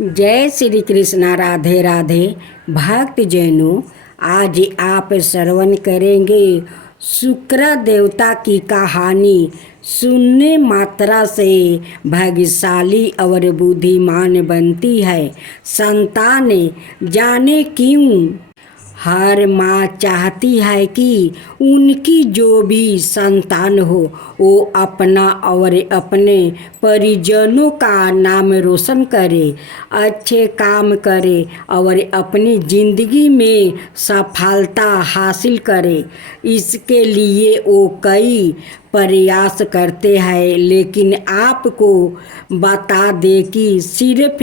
जय श्री कृष्णा। राधे राधे। भक्त जैनों, आज आप श्रवण करेंगे शुक्र देवता की कहानी। सुनने मात्रा से भाग्यशाली और बुद्धिमान बनती है संतान। जाने क्यों हर माँ चाहती है कि उनकी जो भी संतान हो वो अपना और अपने परिजनों का नाम रोशन करे, अच्छे काम करे और अपनी ज़िंदगी में सफलता हासिल करे। इसके लिए वो कई प्रयास करते हैं, लेकिन आपको बता दे कि सिर्फ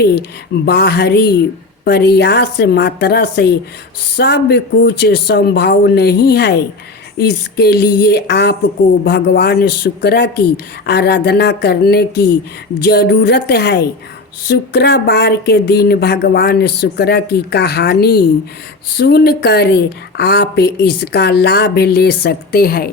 बाहरी प्रयास मात्रा से सब कुछ संभव नहीं है। इसके लिए आपको भगवान शुक्र की आराधना करने की ज़रूरत है। शुक्रवार के दिन भगवान शुक्र की कहानी सुनकर आप इसका लाभ ले सकते हैं।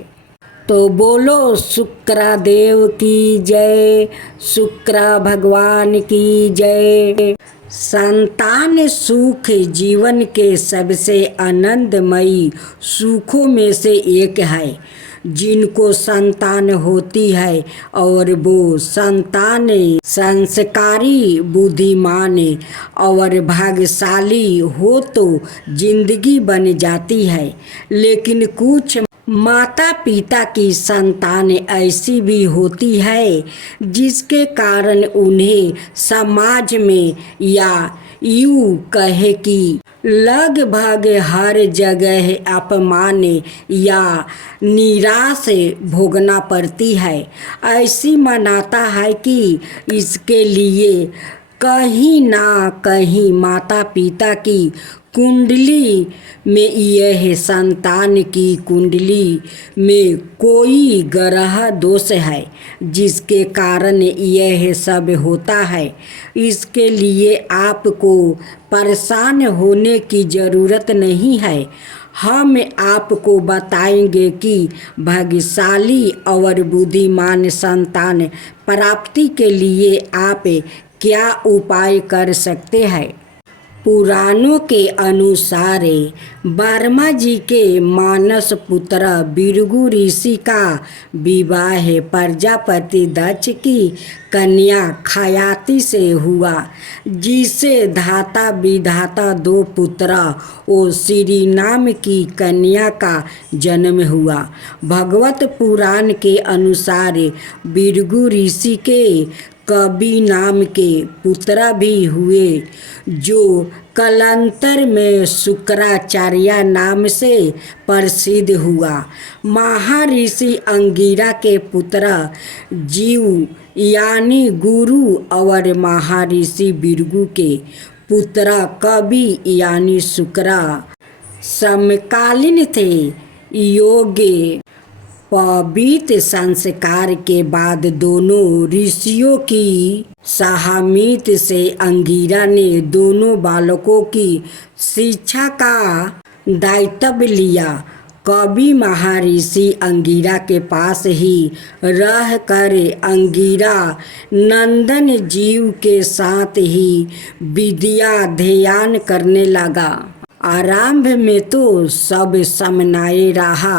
तो बोलो शुक्र देव की जय, शुक्र भगवान की जय। संतान सुख जीवन के सबसे आनंदमयी सुखों में से एक है। जिनको संतान होती है और वो संतान संस्कारी, बुद्धिमान और भाग्यशाली हो तो जिंदगी बन जाती है। लेकिन कुछ माता पिता की संतान ऐसी भी होती है जिसके कारण उन्हें समाज में या यूँ कहे कि लगभग हर जगह अपमान या निराश भोगना पड़ती है। ऐसी मान्यता है कि इसके लिए कहीं ना कहीं माता पिता की कुंडली में, यह संतान की कुंडली में कोई ग्रह दोष है जिसके कारण यह सब होता है। इसके लिए आपको परेशान होने की ज़रूरत नहीं है। हम आपको बताएंगे कि भाग्यशाली और बुद्धिमान संतान प्राप्ति के लिए आप क्या उपाय कर सकते हैं। पुराणों के अनुसार ब्रह्मा जी के मानस पुत्र भृगु ऋषि का विवाह प्रजापति दक्ष की कन्या खयाति से हुआ, जिसे धाता विधाता दो पुत्र और श्री नाम की कन्या का जन्म हुआ। भगवत पुराण के अनुसार भृगु ऋषि के कवि नाम के पुत्र भी हुए, जो कालांतर में शुक्राचार्य नाम से प्रसिद्ध हुआ। महर्षि अंगिरा के पुत्र जीव यानी गुरु और महर्षि भृगु के पुत्र कवि यानी शुक्र समकालीन थे। योग्य पवित्र संस्कार के बाद दोनों ऋषियों की सहमति से अंगिरा ने दोनों बालकों की शिक्षा का दायित्व लिया। कवि महर्षि अंगिरा के पास ही रह कर अंगिरा नंदन जीव के साथ ही विद्या अध्ययन करने लगा। आरंभ में तो सब समन्वय रहा,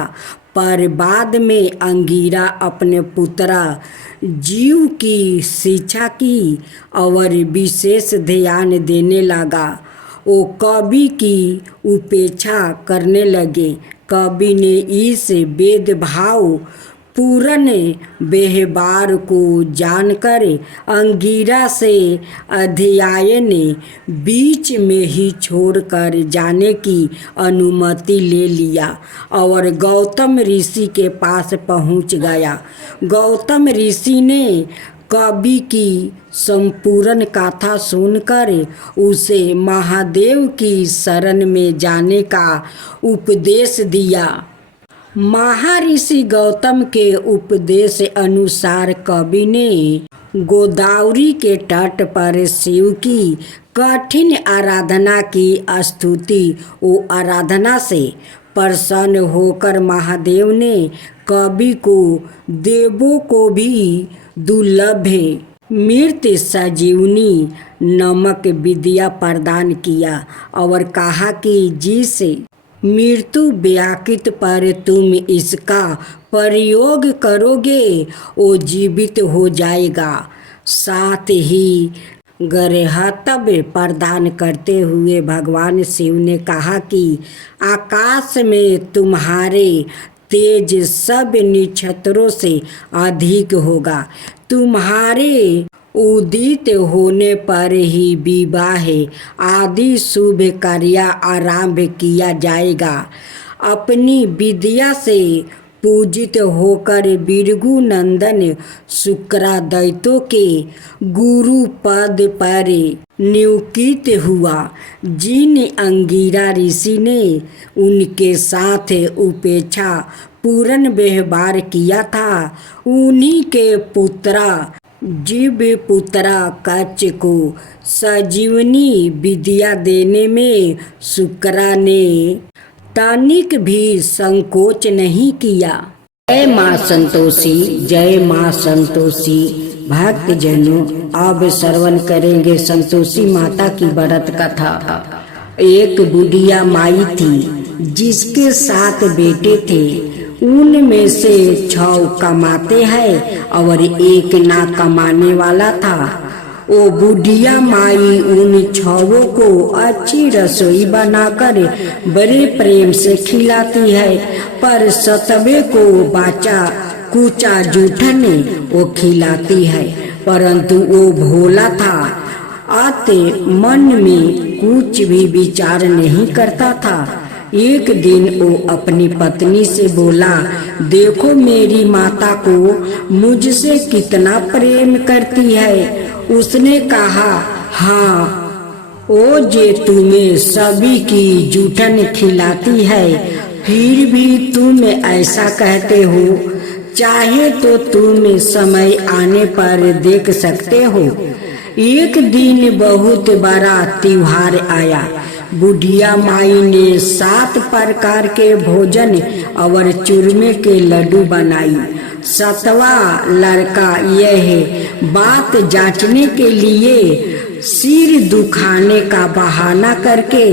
पर बाद में अंगिरा अपने पुत्र जीव की शिक्षा की और विशेष ध्यान देने लगा। वो कवि की उपेक्षा करने लगे। कवि ने इस भेदभाव पूर्ण व्यवहार को जानकर अंगिरा से अध्ययन बीच में ही छोड़कर जाने की अनुमति ले लिया और गौतम ऋषि के पास पहुंच गया। गौतम ऋषि ने कवि की संपूर्ण कथा सुनकर उसे महादेव की शरण में जाने का उपदेश दिया। महर्षि गौतम के उपदेश अनुसार कवि ने गोदावरी के तट पर शिव की कठिन आराधना की। स्तुति और आराधना से प्रसन्न होकर महादेव ने कवि को देवों को भी दुर्लभ मृत संजीवनी नमक विद्या प्रदान किया और कहा कि जिसे मृत्यु व्याकृत पर तुम इसका प्रयोग करोगे वो जीवित हो जाएगा। साथ ही गर्हतव्य प्रदान करते हुए भगवान शिव ने कहा कि आकाश में तुम्हारे तेज सब नक्षत्रों से अधिक होगा। तुम्हारे उदित होने पर ही विवाह आदि शुभ कार्य आरंभ किया जाएगा। अपनी विद्या से पूजित होकर भृगु नंदन शुक्रादित्य के गुरु पद पर नियुक्त हुआ। जिन अंगिरा ऋषि ने उनके साथ उपेक्षा पूर्ण व्यवहार किया था, उन्हीं के पुत्रा जीवपुत्रा कच्छ को संजीवनी विद्या देने में शुक्रा ने तनिक भी संकोच नहीं किया। जय माँ संतोषी, जय माँ संतोषी। भक्त जनों, अब श्रवण करेंगे संतोषी माता की व्रत कथा। एक बुढ़िया माई थी जिसके 7 बेटे थे। उनमें से 6 कमाते हैं और 1 ना कमाने वाला था। वो बुढ़िया माई उन 6 को अच्छी रसोई बनाकर बड़े प्रेम से खिलाती है, पर 7वें को बाचा कुचा जूठन वो खिलाती है, परंतु वो भोला था। आते मन में कुछ भी विचार नहीं करता था। एक दिन वो अपनी पत्नी से बोला, देखो मेरी माता को मुझसे कितना प्रेम करती है। उसने कहा, हाँ, वो जे तुम्हें सभी की जूठन खिलाती है, फिर भी तुम ऐसा कहते हो। चाहे तो तुम समय आने पर देख सकते हो। एक दिन बहुत बड़ा त्योहार आया। बुढ़िया माई ने 7 प्रकार के भोजन और चूरमे के लड्डू बनाई। 7वां लड़का यह बात जांचने के लिए सिर दुखाने का बहाना करके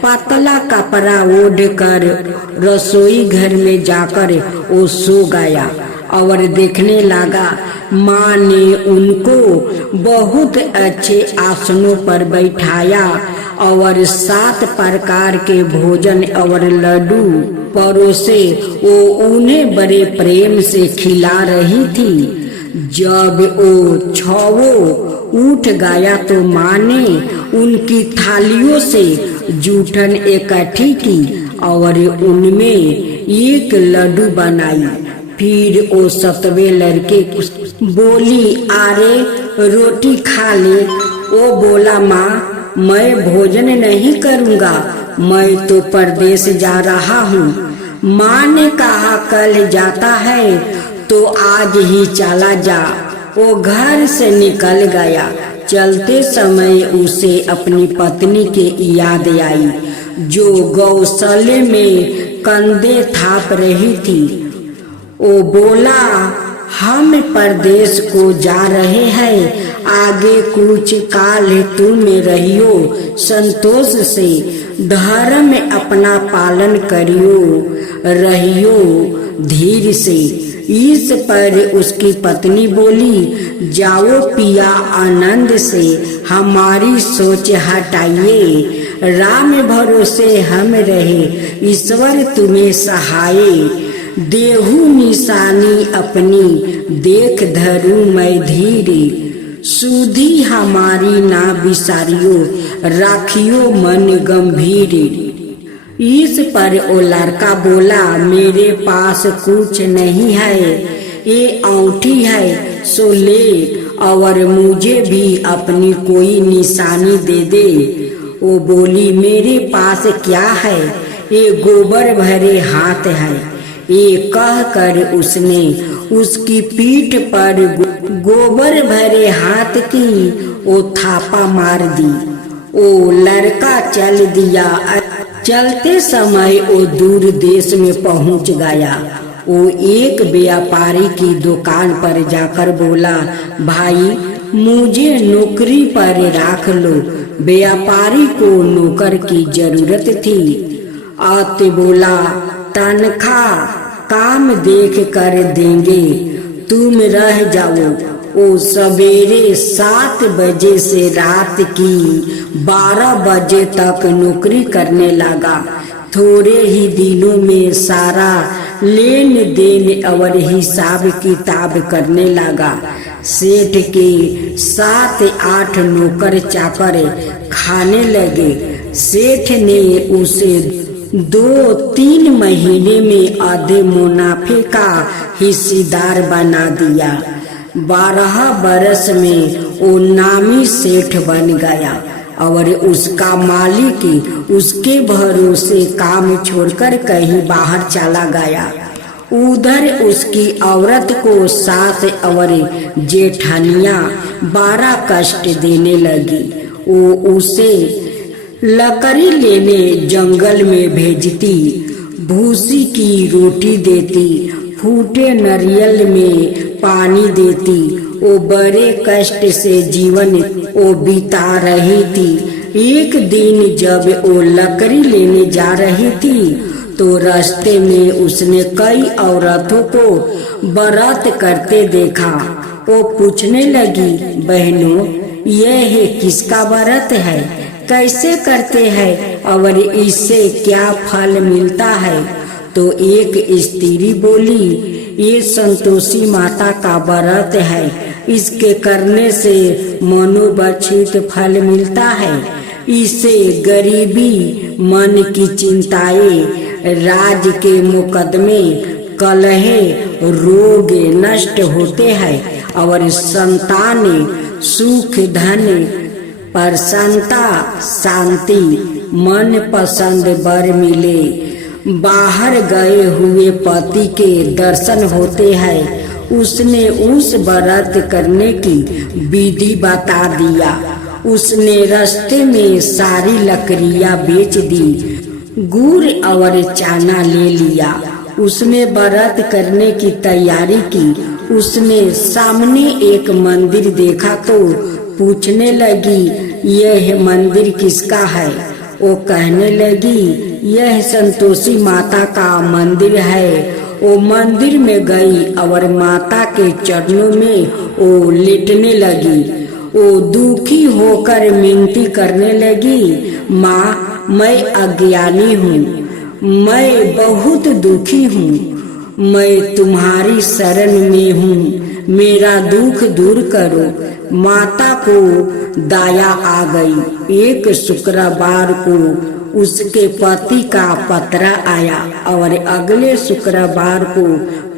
पतला कपड़ा ओढ़ कर रसोई घर में जाकर वो सो गया और देखने लगा। माँ ने उनको बहुत अच्छे आसनों पर बैठाया और 7 प्रकार के भोजन और लड्डू परोसे वो उन्हें बड़े प्रेम से खिला रही थी। जब वो 6 उठ गया तो माँ ने उनकी थालियों से जूठन इकट्ठी की और उनमें एक लड्डू बनाई। फिर वो 7वें लड़के बोली, अरे रोटी खा ले। वो बोला, माँ मैं भोजन नहीं करूँगा, मैं तो परदेश जा रहा हूँ। माँ ने कहा, कल जाता है तो आज ही चला जा। वो घर से निकल गया। चलते समय उसे अपनी पत्नी की याद आई, जो गौशाले में कंधे थाप रही थी। वो बोला, हम परदेश को जा रहे हैं, आगे कुछ काल तुम रहियो संतोष से, धर्म में अपना पालन करियो, रहियो धीर से। इस पर उसकी पत्नी बोली, जाओ पिया आनंद से, हमारी सोच हटाइए, राम भरोसे हम रहे, ईश्वर तुम्हें सहाय। देहु निशानी अपनी देख धरू मैं धीरे, सुधी हमारी ना बिसारियो, राखियो मन गंभीर। इस पर वो लड़का बोला, मेरे पास कुछ नहीं है, ये औंठी है सो ले, और मुझे भी अपनी कोई निशानी दे दे। वो बोली, मेरे पास क्या है, ये गोबर भरे हाथ है। ये कहकर उसने उसकी पीठ पर गोबर भरे हाथ की वो थापा मार दी। वो लड़का चल दिया। चलते समय वो दूर देश में पहुंच गया। वो एक व्यापारी की दुकान पर जाकर बोला, भाई मुझे नौकरी पर रख लो। व्यापारी को नौकर की जरूरत थी। आते बोला, तनख्वाह काम देख कर देंगे, तुम रह जाओ। वो सवेरे 7 बजे से रात की 12 बजे तक नौकरी करने लगा। थोड़े ही दिनों में सारा लेन देन और हिसाब किताब करने लगा। सेठ के 7-8 नौकर चाकर खाने लगे। सेठ ने उसे 2-3 महीने में आधे मुनाफे का हिस्सेदार बना दिया। 12 बरस में वो नामी सेठ बन गया और उसका मालिक उसके भरोसे काम छोड़कर कहीं बाहर चला गया। उधर उसकी औरत को सास और जेठानियां बड़ा कष्ट देने लगी। वो उसे लकड़ी लेने जंगल में भेजती, भूसी की रोटी देती, फूटे नारियल में पानी देती। वो बड़े कष्ट से जीवन वो बिता रही थी। एक दिन जब वो लकड़ी लेने जा रही थी तो रास्ते में उसने कई औरतों को व्रत करते देखा। वो पूछने लगी, बहनों यह किसका व्रत है, कैसे करते हैं और इससे क्या फल मिलता है? तो एक स्त्री बोली, ये संतोषी माता का व्रत है, इसके करने से मनोवांछित फल मिलता है। इससे गरीबी, मन की चिंताएं, राज के मुकदमे, कलह, रोग नष्ट होते हैं और संतान, सुख, धन, प्रसन्नता, शांति, मन पसंद वर मिले। बाहर गए हुए पति के दर्शन होते हैं। उसने उस व्रत करने की विधि बता दिया। उसने रास्ते में सारी लकड़ियां बेच दी, गुड़ और चना ले लिया। उसने व्रत करने की तैयारी की। उसने सामने एक मंदिर देखा तो पूछने लगी, यह मंदिर किसका है? वो कहने लगी, यह संतोषी माता का मंदिर है। वो मंदिर में गई और माता के चरणों में वो लेटने लगी। वो दुखी होकर विनती करने लगी, माँ मैं अज्ञानी हूँ, मैं बहुत दुखी हूँ, मैं तुम्हारी शरण में हूँ, मेरा दुख दूर करो। माता को दया आ गई। एक शुक्रवार को उसके पति का पत्र आया और अगले शुक्रवार को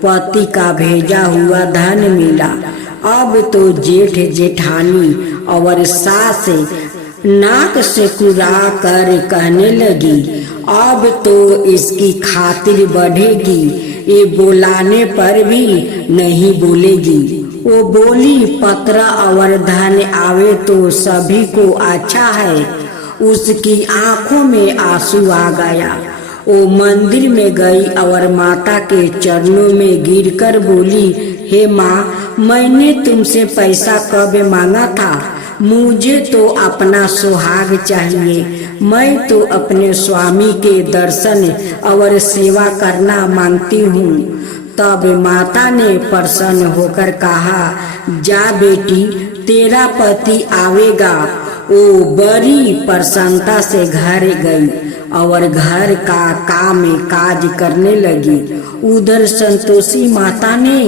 पति का भेजा हुआ धन मिला। अब तो जेठ जेठानी और सास नाक से कुरा कर कहने लगी, अब तो इसकी खातिर बढ़ेगी, ये बुलाने पर भी नहीं बोलेगी। वो बोली, पत्र और धन आवे तो सभी को अच्छा है। उसकी आंखों में आंसू आ गया। वो मंदिर में गई और माता के चरणों में गिरकर बोली, हे माँ, मैंने तुमसे पैसा कब मांगा था? मुझे तो अपना सुहाग चाहिए। मैं तो अपने स्वामी के दर्शन और सेवा करना मांगती हूँ। तब माता ने प्रसन्न होकर कहा, जा बेटी, तेरा पति आवेगा। वो बड़ी प्रसन्नता से घर गई और घर का काम काज करने लगी। उधर संतोषी माता ने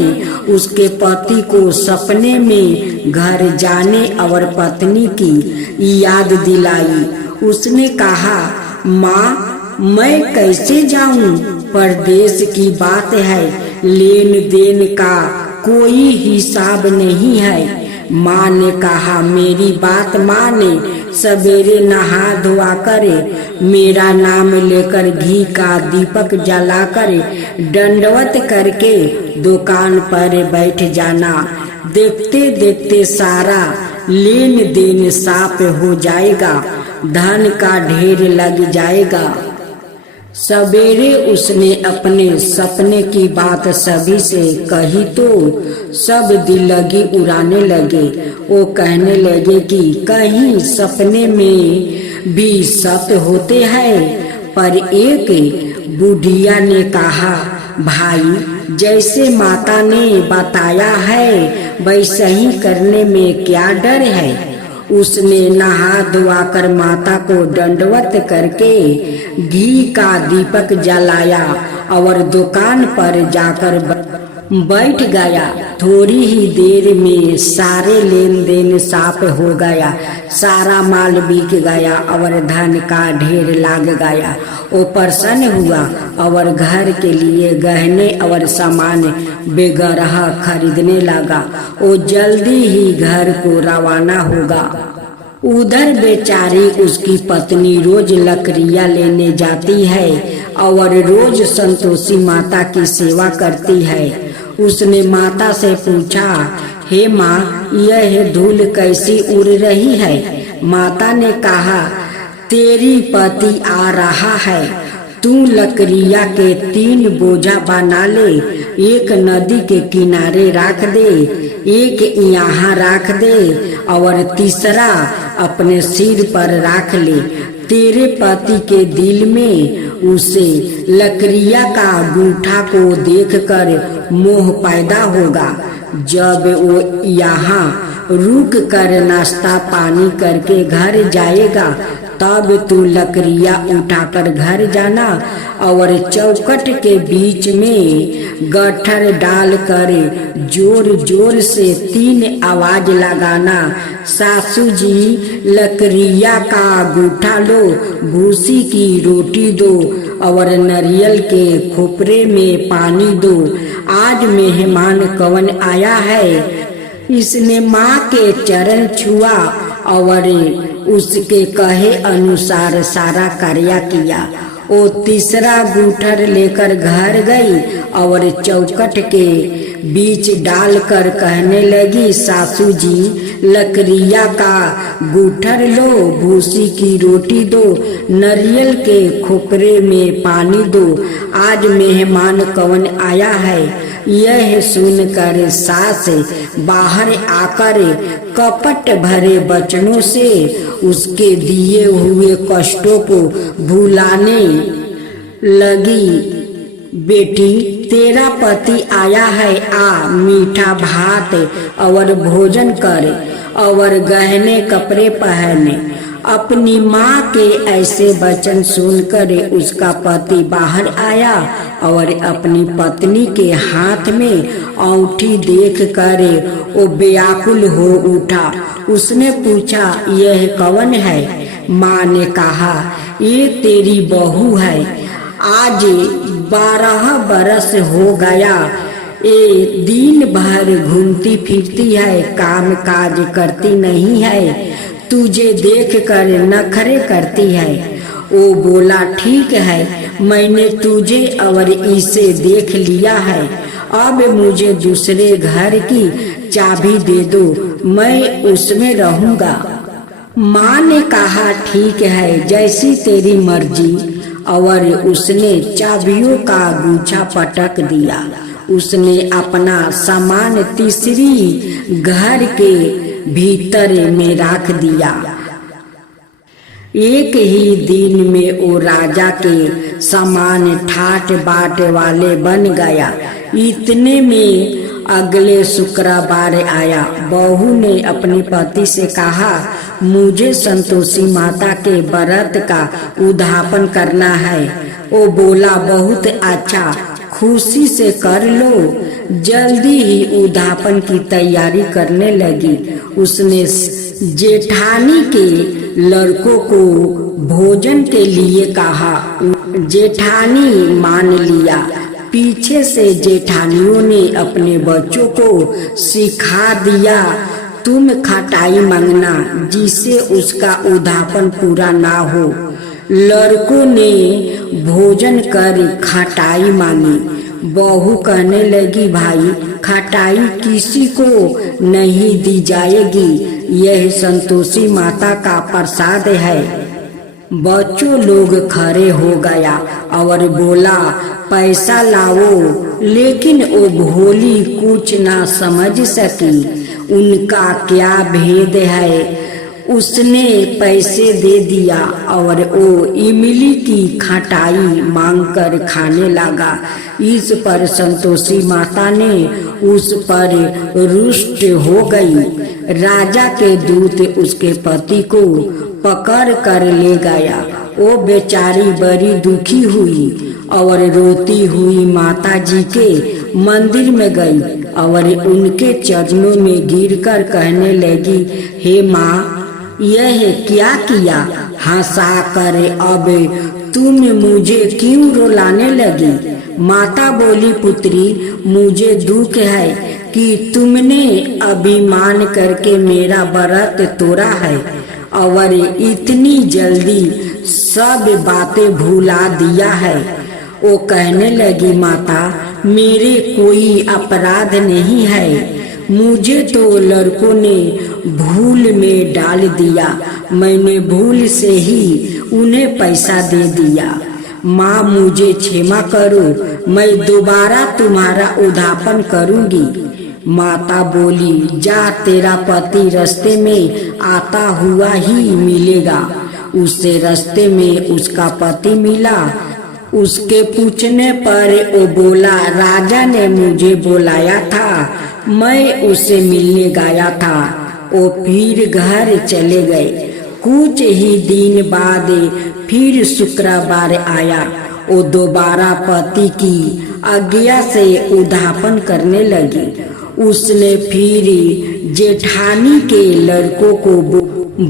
उसके पति को सपने में घर जाने और पत्नी की याद दिलाई। उसने कहा, माँ मैं कैसे जाऊं? परदेश की बात है, लेन देन का कोई हिसाब नहीं है। माँ ने कहा, मेरी बात माने, सवेरे नहा धोआ करे, मेरा नाम लेकर घी का दीपक जलाकर दंडवत करके दुकान पर बैठ जाना। देखते देखते सारा लेन देन साफ हो जाएगा, धन का ढेर लग जाएगा। सवेरे उसने अपने सपने की बात सभी से कही तो सब दिल लगी उड़ाने लगे। वो कहने लगे कि कहीं सपने में भी सत्य होते हैं। पर एक बुढ़िया ने कहा, भाई जैसे माता ने बताया है वैसे ही करने में क्या डर है। उसने नहा धोआकर माता को दंडवत करके घी का दीपक जलाया और दुकान पर जाकर बैठ गया। थोड़ी ही देर में सारे लेन देन साफ हो गया, सारा माल बिक गया और धन का ढेर लाग गया। वो प्रसन्न हुआ और घर के लिए गहने और सामान बेगरह खरीदने लगा। वो जल्दी ही घर को रवाना होगा। उधर बेचारी उसकी पत्नी रोज लकड़ियाँ लेने जाती है और रोज संतोषी माता की सेवा करती है। उसने माता से पूछा, हे माँ, यह धूल कैसी उड़ रही है। माता ने कहा, तेरी पति आ रहा है, तू लकड़ियाँ के 3 बोझा बना ले, एक नदी के किनारे रख दे, एक यहाँ रख दे और तीसरा अपने सिर पर रख ले। तेरे पति के दिल में उसे लकड़ियाँ का गूठा को देखकर मोह पैदा होगा। जब वो यहाँ रुक कर नाश्ता पानी करके घर जाएगा तब तू लकड़ियाँ उठाकर घर जाना और चौखट के बीच में गट्ठर डालकर जोर जोर से 3 आवाज लगाना, सासू जी लकड़ियाँ का गूठा लो, भूसी की रोटी दो और नारियल के खोपरे में पानी दो। आज मेहमान कौन आया है। इसने माँ के चरण छुआ और उसके कहे अनुसार सारा कार्य किया। वो तीसरा गूठर लेकर घर गई और चौखट के बीच डालकर कहने लगी, सासू जी लकड़ियाँ का गूठर लो, भूसी की रोटी दो, नारियल के खोपरे में पानी दो। आज मेहमान कौन आया है। यह सुनकर सास बाहर आकर कपट भरे वचनों से उसके दिए हुए कष्टों को भुलाने लगी। बेटी, तेरा पति आया है, आ मीठा भात और भोजन कर और गहने कपड़े पहने। अपनी माँ के ऐसे वचन सुनकर उसका पति बाहर आया और अपनी पत्नी के हाथ में अंगूठी देखकर वो व्याकुल हो उठा। उसने पूछा, यह कौन है। माँ ने कहा, ये तेरी बहू है, आज 12 बरस हो गया। ये दिन भर घूमती फिरती है, काम काज करती नहीं है, तुझे देखकर नखरे करती है। वो बोला, ठीक है, मैंने तुझे और इसे देख लिया है, अब मुझे दूसरे घर की चाबी दे दो, मैं उसमें रहूंगा। माँ ने कहा, ठीक है, जैसी तेरी मर्जी। और उसने चाबियों का गुच्छा पटक दिया। उसने अपना सामान तीसरी घर के भीतर में रख दिया। एक ही दिन में वो राजा के समान ठाट बाट वाले बन गया। इतने में अगले शुक्रवार आया। बहू ने अपने पति से कहा, मुझे संतोषी माता के व्रत का उद्यापन करना है। वो बोला, बहुत अच्छा, खुशी से कर लो। जल्दी ही उद्यापन की तैयारी करने लगी। उसने जेठानी के लड़कों को भोजन के लिए कहा। जेठानी मान लिया। पीछे से जेठानियों ने अपने बच्चों को सिखा दिया, तुम खटाई मांगना जिससे उसका उद्यापन पूरा ना हो। लड़कों ने भोजन कर खटाई मांगी। बहू कहने लगी, भाई खटाई किसी को नहीं दी जाएगी, यह संतोषी माता का प्रसाद है। बच्चों लोग खड़े हो गया और बोला पैसा लाओ, लेकिन वो भोली कुछ ना समझ सकी उनका क्या भेद है। उसने पैसे दे दिया और वो इमली की खटाई मांगकर खाने लगा। इस पर संतोषी माता ने उस पर रुष्ट हो गई। राजा के दूत उसके पति को पकड़ कर ले गया। वो बेचारी बड़ी दुखी हुई और रोती हुई माता जी के मंदिर में गई और उनके चरणों में गिरकर कहने लगी, हे माँ, यह क्या किया? हंसा कर अब तुम मुझे क्यों रुलाने लगी? माता बोली, पुत्री, मुझे दुख है कि तुमने अभिमान करके मेरा व्रत तोड़ा है और इतनी जल्दी सब बातें भुला दिया है। वो कहने लगी, माता, मेरे कोई अपराध नहीं है, मुझे तो लड़कों ने भूल में डाल दिया, मैंने भूल से ही उन्हें पैसा दे दिया। माँ, मुझे क्षमा करो, मैं दोबारा तुम्हारा उद्धापन करूंगी। माता बोली, जा, तेरा पति रास्ते में आता हुआ ही मिलेगा। उसे रास्ते में उसका पति मिला। उसके पूछने पर वो बोला, राजा ने मुझे बुलाया था, मैं उसे मिलने गया था। वो फिर घर चले गए। कुछ ही दिन बाद फिर शुक्रवार आया। वो दोबारा पति की आज्ञा से उद्धापन करने लगी। उसने फिर जेठानी के लड़कों को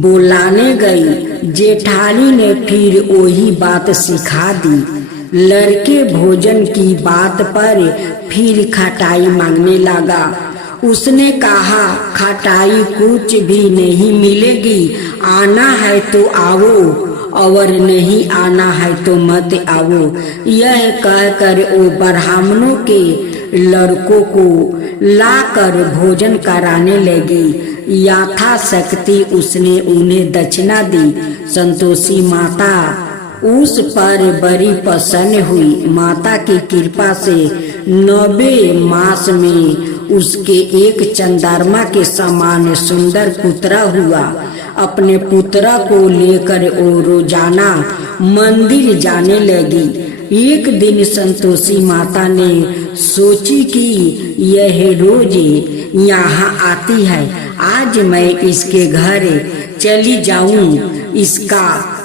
बुलाने गई। जेठानी ने फिर वही बात सिखा दी। लड़के भोजन की बात पर फिर खटाई मांगने लगा। उसने कहा, खटाई कुछ भी नहीं मिलेगी, आना है तो आओ और नहीं आना है तो मत आओ। यह कहकर वो ब्राह्मणों के लड़कों को लाकर भोजन कराने लगी। यथाशक्ति उसने उन्हें दक्षिणा दी। संतोषी माता उस पर बड़ी प्रसन्न हुई। माता की कृपा से 90 मास में उसके एक चंद्रमा के समान सुंदर पुत्र हुआ। अपने पुत्र को लेकर वो रोजाना मंदिर जाने लगी। एक दिन संतोषी माता ने सोची कि यह रोज यहाँ आती है, आज मैं इसके घर चली जाऊं, इसका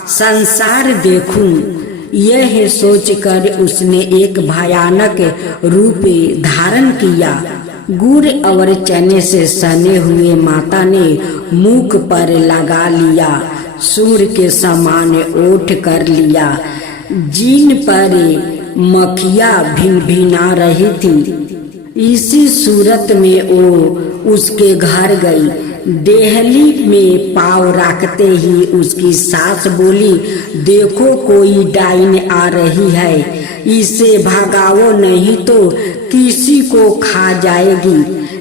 संसार देखूं। यह सोचकर उसने एक भयानक रूप धारण किया। गुड़ और चने से सने हुए माता ने मुख पर लगा लिया, सूर्य के समान ओठ कर लिया, जिन पर मक्खियाँ भिनभिना रही थी। इसी सूरत में वो उसके घर गई। देहली में पाँव रखते ही उसकी सास बोली, देखो कोई डाइन आ रही है, इसे भगाओ नहीं तो किसी को खा जाएगी।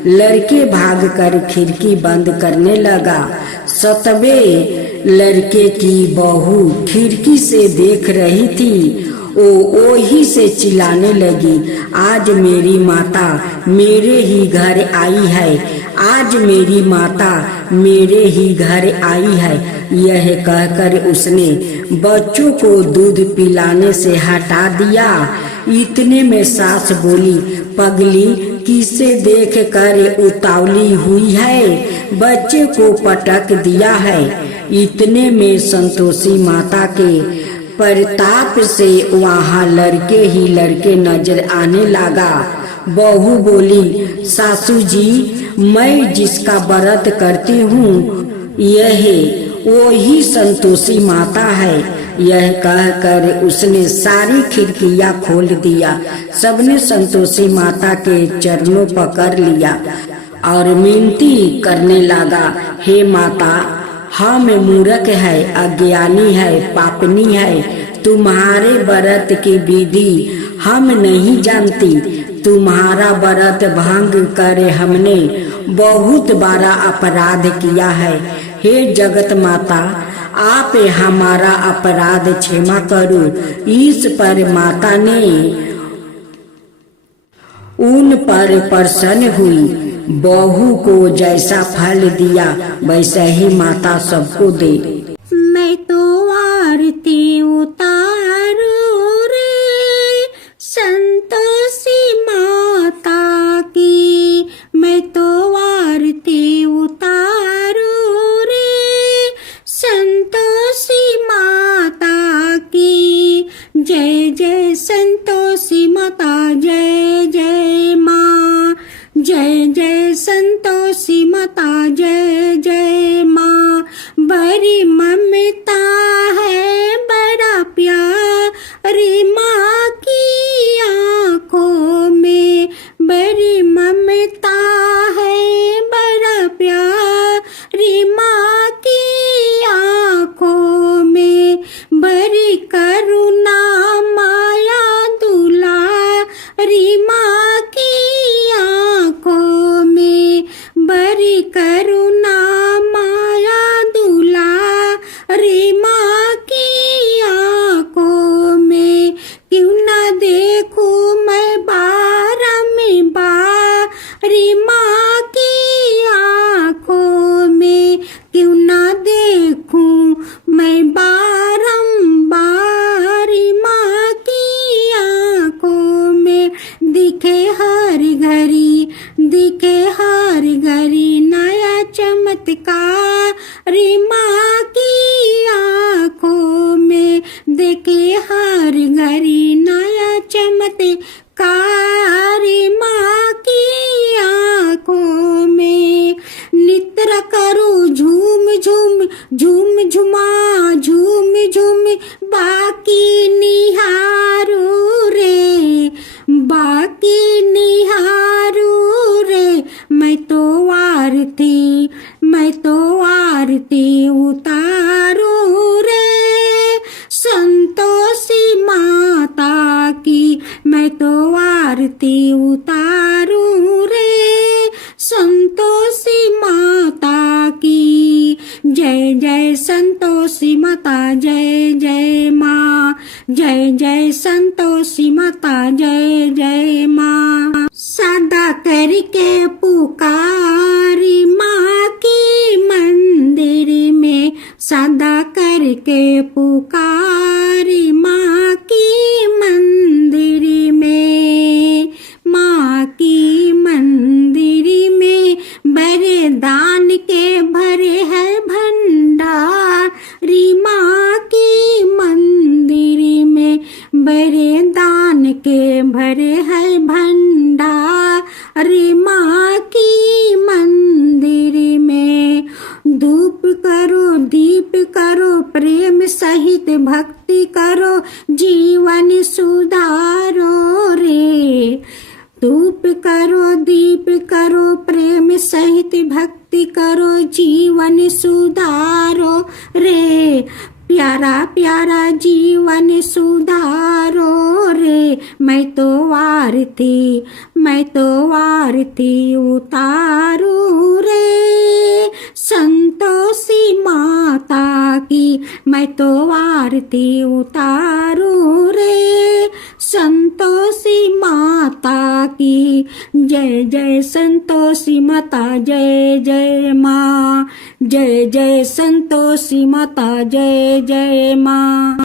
लड़के भागकर खिड़की बंद करने लगा। 7वें लड़के की बहू खिड़की से देख रही थी। ओ ही से चिल्लाने लगी, आज मेरी माता मेरे ही घर आई है, आज मेरी माता मेरे ही घर आई है। यह कहकर उसने बच्चों को दूध पिलाने से हटा दिया। इतने में सास बोली, पगली, किसे देख कर उतावली हुई है, बच्चे को पटक दिया है। इतने में संतोषी माता के प्रताप से वहाँ लड़के ही लड़के नजर आने लगा। बहू बोली, सासू जी, मैं जिसका व्रत करती हूँ यह वो ही संतोषी माता है। यह कहकर उसने सारी खिड़कियाँ खोल दिया। सबने संतोषी माता के चरणों पकड़ लिया और मिनती करने लगा, हे माता, हम मूर्ख है, अज्ञानी है, पापनी है, तुम्हारे व्रत की विधि हम नहीं जानती। तुम्हारा व्रत भंग कर हमने बहुत बड़ा अपराध किया है। हे जगत माता, आप हमारा अपराध क्षमा करो। इस पर माता ने उन पर प्रसन्न हुई। बहू को जैसा फल दिया वैसा ही माता सबको दे। मैं तो आरती उतारू रे संतोषी माता की, मैं तो आरती उतारू रे संतोषी माता की। जय जय संतोषी माता, जय जय माँ। जय जय संतोषी माता, जय जय माँ। बड़ी ममता है, बड़ा प्यारी माँ की आँखों में। बड़ी ममता है, बड़ा प्यारी माँ की आँखों में। बड़ी करुणा माया दुलारी माँ की आँखों में। बड़ी करुणा माया दुलारी माँ की आँखों में। क्यों ना देखूं मैं बारंबारी माँ की आँखों में। क्यों ना देखूं मैं बारंबारी माँ की आँखों में। दिखे हर घड़ी, दिखे हर घड़ी नया चमत्कारी माँ की आँखों में। देखे हर घड़ी नया चमत्कारी माँ की आँखों में। नित्र करो झूम झूम, झूम झुमा झूम झूम बाकी निहारू रे, बाकी निहारू रे। मैं तो आरती, मैं तो आरती उतारू रे संतोषी माता की। मैं तो आरती उतारू रे संतोषी माता की। जय जय संतोषी माता, जय जय माँ। जय जय संतोषी माता, जय जय माँ। सदा करके पुकारी माँ की मंदिर में, सदा करके पुकारी माँ की मंदिर में। माँ की मंदिर में बड़े दान के भरे है भंडारी माँ की मंदिर में। बड़े दान के भरे है भंडारी माँ की मंदिर में। धूप करो, दीप करो, प्रेम सहित भक्ति करो, जीवन सुधारो रे। धूप करो, दीप करो, प्रेम सहित भक्ति करो, जीवन सुधारो रे। प्यारा प्यारा जीवन सुधारो रे। मैं तो आरती, मैं तो आरती उतारू रे संतोषी माता की। मैं तो आरती उतारू रे संतोषी माता की। जय जय संतोषी माता, जय जय माँ। जय जय संतोषी माता, जय जय माँ।